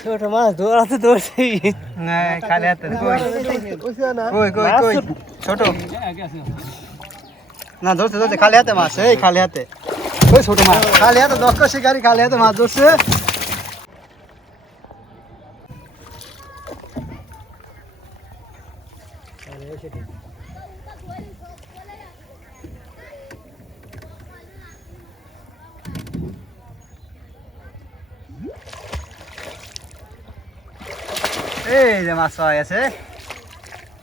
ছোট মাছ দৌড়াতে দৌড়ছি না খালি হাতে কই কই কই? কই ছোট। না ধরছে ধরছে খালি হাতে মাছ এই খালি হাতে। ওই ছোট মাছ। খালি হাতে দক্ষ শিকারি খালি হাতে মাছ ধরছে। এই যে মাছ পাওয়া গেছে।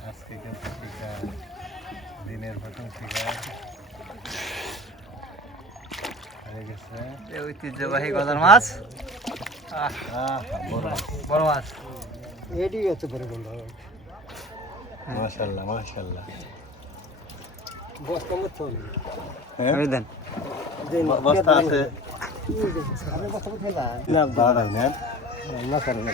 আজকে কিন্তু শিকার দিনের প্রথম শিকার। হয়ে ঐতিহ্যবাহী গজার মাছ। বড় বড় মাছ। এটি গেছে পরে বন্ধু মাশাল্লাহ মাশাল্লাহ। বস্তা মত চলে হ্যাঁ? দেন। বস্তা আছে। আমি বস্তা মত খেলা না দাদা নেন। না করে না।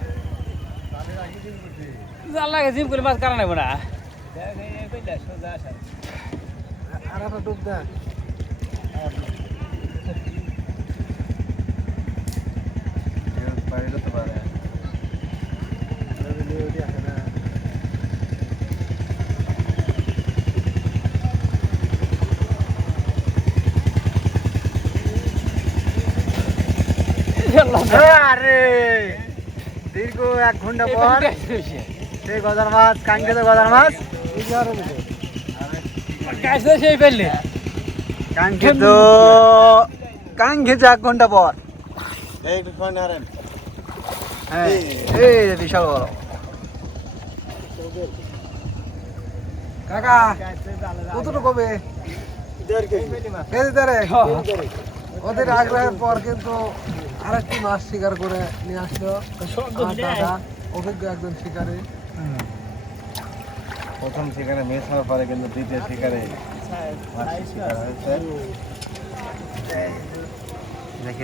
কি এলো জাল লাগে জিম করে মাছ কারণ নেব না আর! দীর্ঘ এক ঘণ্টা পর সেই গজার মাছ কাঙ্ক্ষিত গজার মাছ। সেই পেলে কাঙ্ক্ষিত কাঙ্ক্ষিত এক ঘণ্টা পর। হ্যাঁ এই বিশাল বড়। কাকা কতটুকু হবে? কেজি। ওদের আগ্রহের পর কিন্তু আরেকটি মাছ শিকার করে নিয়ে আসলো। দাদা অভিজ্ঞ একজন শিকারী। প্রথম শিকারে মিস হওয়ার পরে কিন্তু দ্বিতীয় শিকারে শিকার হয়েছে। দেখি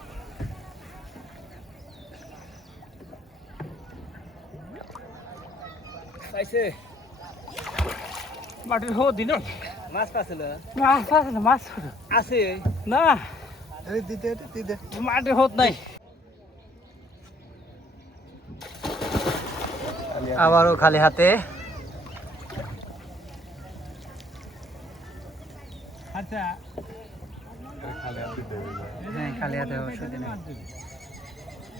পাইছে। মাটির হো দিন। মাছ পাছিল মাছ পাছিল মাছ আছে। না। এই দিতে দিতে মাটির হোত নাই। আবারও খালি হাতে। আচ্ছা। খালি হাতে অবশ্যই।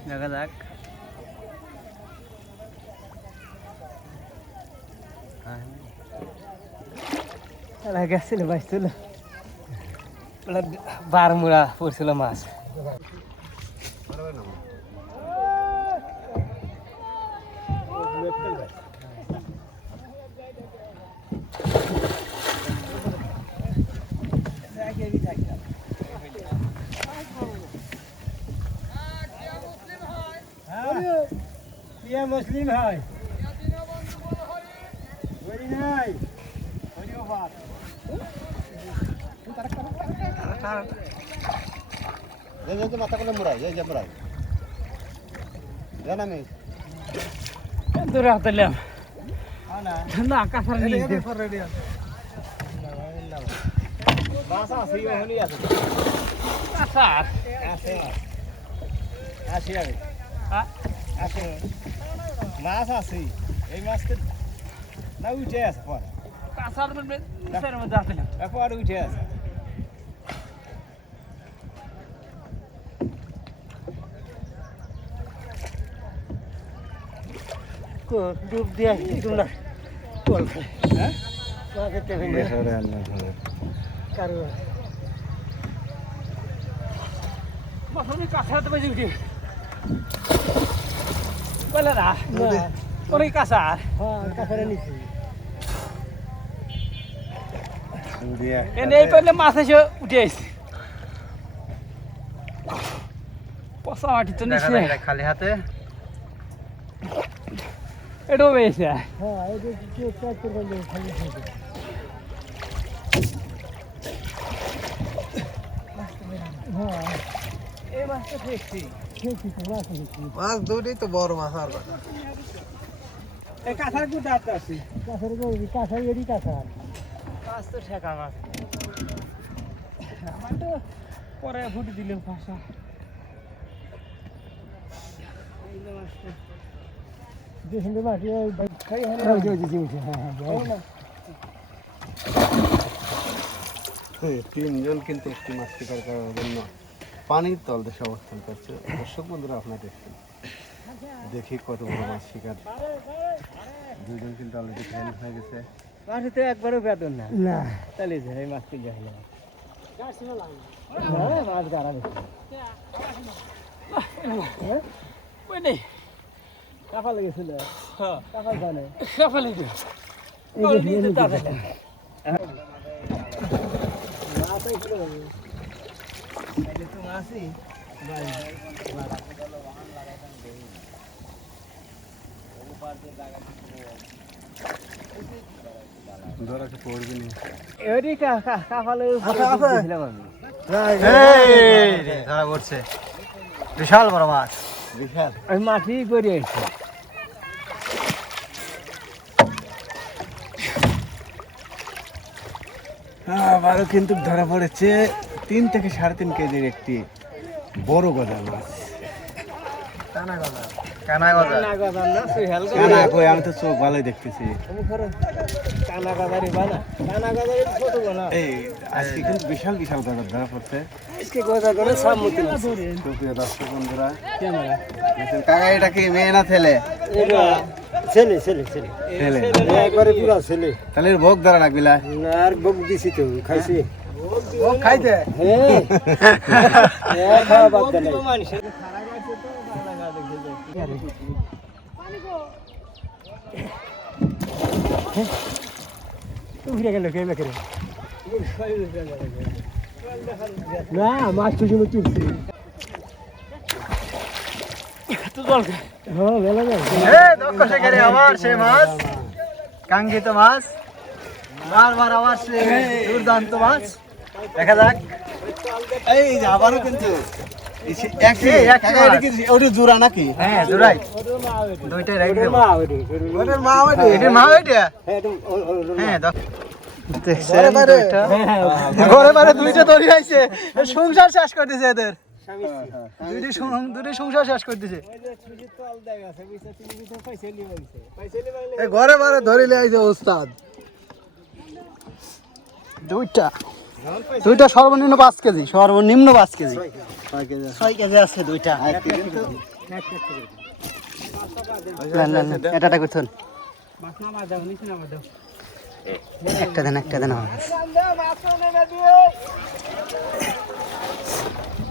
দেখা যাক। এরা গেছিল বাইছিল বারমুড়া পড়ছিল মাছ মুসলিম হয় নাই এই যে মাথা করে মুড়াই এই যে মুড়াই। জানামি দূরে হাতালাম না কাঁচার নিয়ে মাছ আছে এখনই আছে আচ্ছা আছে আসি আমি হ্যাঁ? আছে মাছ আছে এই মাছ না উঠে আছে পরে। কাঁচার মধ্যে উঠে আছে। ডুব দিয়ে না কল হ্যাঁ আল্লাহ ধরে। কারও কাঁচাতে বাজে উঠে বলে না অনেক কাঁচা কাঁচারে নিচ্ছি এই মাছ এসে উঠে আসছে পচা মাটি তো খালি হাতে এটাও পেয়েছে। মাছটা মাছ দুটি তো বড় মাছ আর কথা এই কাঁথার গুটা আটটা আছে? মাছ তো ঠেকা মাছ। আমার তো পরে ফুটে দিলে ভাষা এই তিনজন কিন্তু একটি মাছ শিকার করার জন্য পানির তল দেশে অবস্থান করছে। দর্শক বন্ধুরা আপনারা দেখছেন। দেখি কত বড় মাছ শিকার। দুজন কিন্তু অলরেডি ফ্যান হয়ে গেছে। মাছ তো একবারও বেতন না। না। তাহলে যে এই মাছ কিনে হলো মাছ গাড়া লেগেছিল হ্যাঁ। জানে পড়বে পড়ছে। বিশাল বড় মাছ বিশাল আমি মাটি করে এসেছি আবারও কিন্তু ধরা পড়েছে তিন থেকে সাড়ে তিন কেজির একটি বড় গজা মাছ। কানা গজা কানা গাদার না সুহেল কানা কই আমি তো চোখ ভালোই দেখতেছি কানা গাদারি বানা কানা গাদারি ছোট বানা এই আজকে কিন্তু বিশাল বিশাল গজা ধরা পড়ছে। আজকে গোদা করে সামুতি মাছ সুপ্রিয় দর্শক বন্ধুরা ক্যামেরা। কাকা এটা কি মেয়ে না ছেলে? এটা ছেলে ছেলে ছেলে। ছেলে। একবারে পুরো ছেলে। তাহলে ভোগ ধরা লাগবিলা আর বক দিছি তো খাইছি। ও খাইতে? হ্যাঁ। খাওয়া বাদ দেন। উঠে গেল কে বেকেরে না মাছ তুই জন্য তুলছি তো জল খা। হ্যাঁ বেলা যায় দক্ষ শিকারি আবার সে মাছ। কাঙ্ক্ষিত মাছ। বারবার আবার সে দুর্দান্ত মাছ। দেখা যাক। এই যে আবারও কিন্তু এই সে একই কাকা, এটা কি ওটা জোড়া নাকি? হ্যাঁ জোড়াই। দুইটাই রাখি মা মা ওইটি। এটা মা ওইটা? হ্যাঁ হ্যাঁ ঘরে। দুইটা। দড়ি আইছে সংসার শেষ করে দিছে এদের। দুইটি সং- দুইটি সংসার শেষ করে দিছে। ঘরে বারে ধরিলে আইছে ওস্তাদ। দুইটা। দুইটা সর্বনিম্ন পাঁচ কেজি সর্বনিম্ন পাঁচ কেজি। ছয় কেজি। আছে। দুইটা। এটা একটা দেন একটা দেন